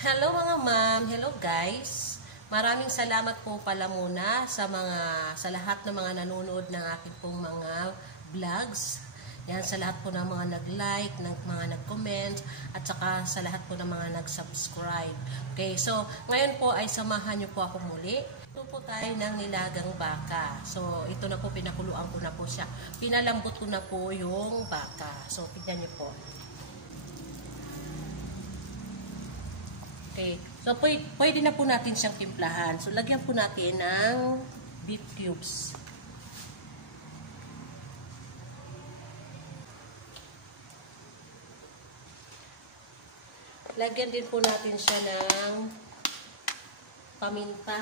Hello mga ma'am, hello guys. Maraming salamat po pala muna sa lahat ng mga nanonood ng akin pong mga vlogs. Yan, sa lahat po ng mga nag-like, ng mga nag-comment, at saka sa lahat po ng mga nag-subscribe. Okay, so ngayon po ay samahan niyo po ako muli. Ito po tayo ng nilagang baka. So ito na po, pinakuluan ko na po siya. Pinalambot ko na po yung baka. So tignan niyo po. Okay. So, pwede na po natin siyang timplahan. So, lagyan po natin ng beef cubes. Lagyan din po natin siya ng paminta.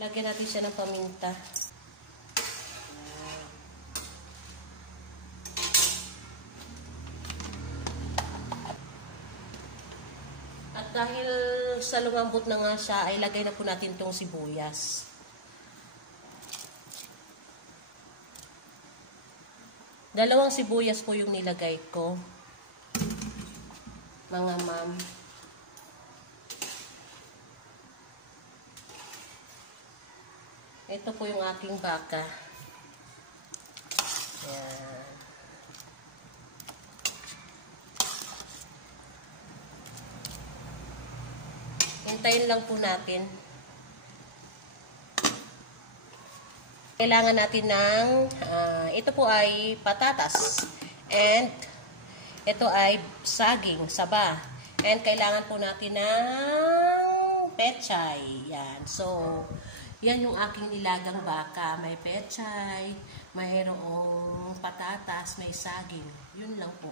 Lagyan natin siya ng paminta. Dahil sa lumambot na nga siya, ay lagay na po natin itong sibuyas. Dalawang sibuyas po yung nilagay ko, mga ma'am. Ito po yung aking baka. Yan. Hintayin lang po natin. Kailangan natin ng, ito po ay patatas. And, ito ay saging, saba. And, kailangan po natin ng pechay. Yan. So, yan yung aking nilagang baka. May pechay, mayroong patatas, may saging. Yun lang po.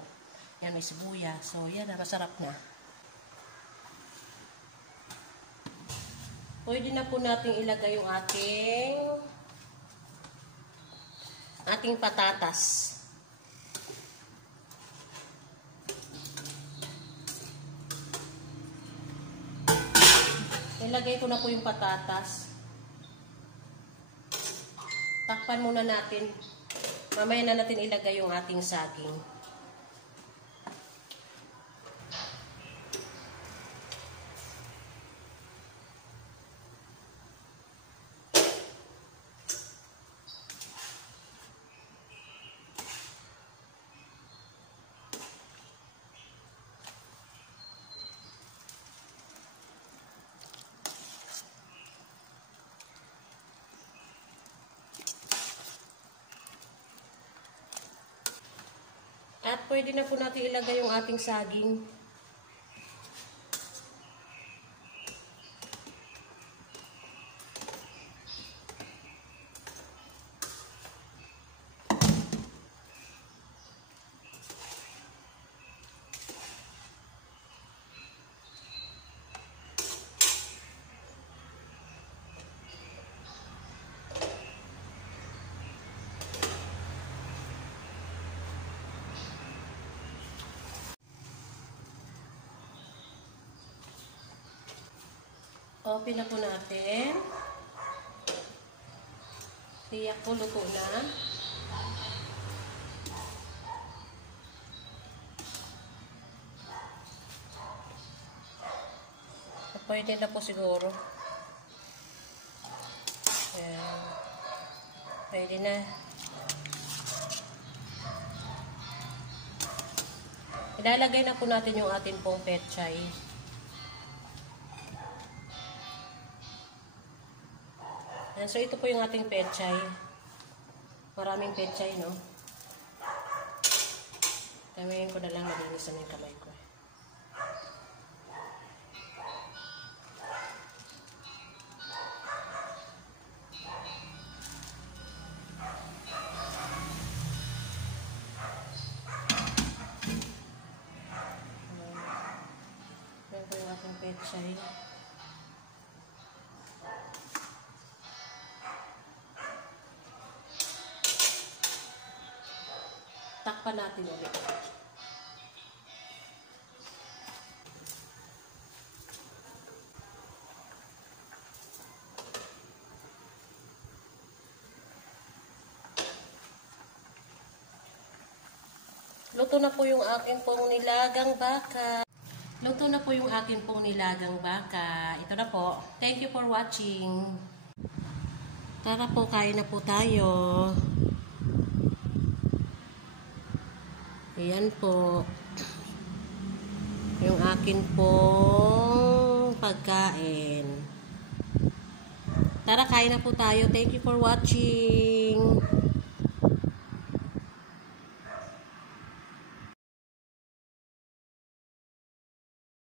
Yan, may sibuyas. So, yan na, masarap na. Pwede na po natin ilagay yung ating patatas. Ilagay ko na po yung patatas. Takpan muna natin. Mamaya na natin ilagay yung ating saging. At pwede na po natin ilagay yung ating saging. Open na po natin. Tiyak po luto na. Pwede na po siguro. Ayan. Pwede na. Ilalagay na po natin yung ating pong pechay. So, ito po yung ating pechay. Maraming pechay, no? Tamayin ko na lang, nalinisan yung kamay ko. Yan po yung ating pechay. Takpan natin ulit. Luto na po yung aking pong nilagang baka. Luto na po yung akin pong nilagang baka. Ito na po. Thank you for watching. Tara po, kain na po tayo. Ayan po. Yung akin pong pagkain. Tara, kain na po tayo. Thank you for watching.